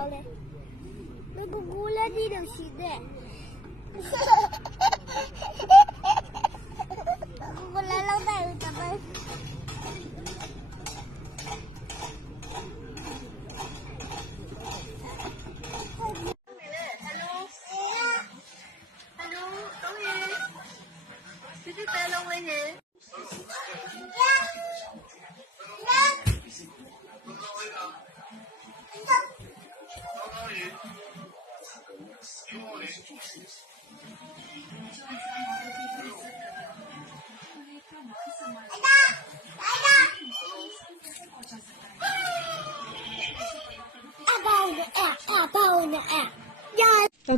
高嘞？那个姑娘地都是的。我来老大有怎么？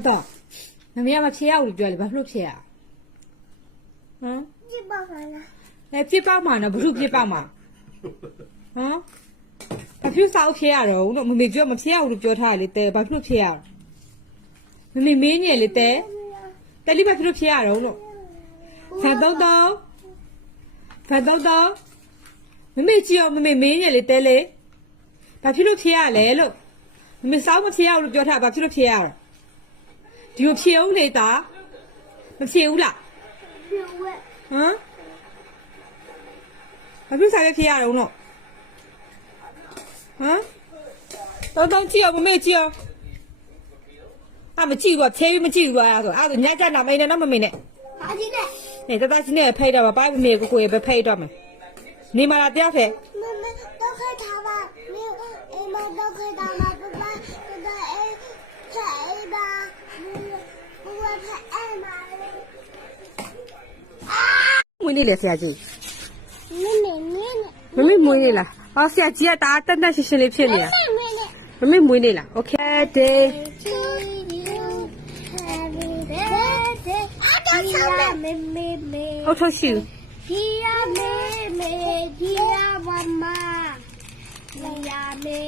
တော့မမေကမဖြေရဘူးပြောလေဘာလို့ဖြေရဟမ် 你爸爸呢？ လဲပြစ်ပေါက်မှာနော်ဘလို့ပြစ်ပေါက်မှာဟမ်ဘာဖြစ်စောက်ဖြေရတော့လို့မမေပြောမဖြေရဘူးလို့ပြောထားတယ်လေတဲဘာဖြစ်လို့ဖြေရမမေမင်းညင်လေတဲတဲလေးဘာဖြစ်လို့ဖြေရတော့လို့ဖန်တော့မမေကြည့်အောင်မမေမင်းညင်လေတဲလေဘာဖြစ်လို့ဖြေရလဲလို့မမေစောက်မဖြေရဘူးလို့ပြောထားဘာဖြစ်လို့ဖြေရတော့ဒီကိုဖြေအောင်လေတာမဖြေဘူးလားဟမ်ဘာဖြစ်စားရဖြေရတော့လို့ဟမ်တော့ကြည့်အောင်မမေကြည့်အောင်မကြည့်တော့သေးမကြည့်သွားရဆိုအဲ့ဒါညကြနာမင်းနဲ့တော့မမေနဲ့ 好进来。 နေတတချင်းနဲ့ဖိတ်တော့ပါမမေကိုပဲဖိတ်တော့မယ်နေမလားတရားဖဲ 妈妈都可以逃吧？没有，妈都可以逃吗？爸爸陪吧，不会陪吗？ မွေးနေလေဆရာကြီး 妹妹， မမေမွေးနေလားဟောဆရာကြီးကဒါတက်တက်ရှင်းရှင်းလေးဖြစ်နေတာ 妹妹。 မမေမွေးနေလား Okay day To you, happy birthday, dear me. ဟုတ်ထုတ်ရှိ Dear me, dear mama, dear me.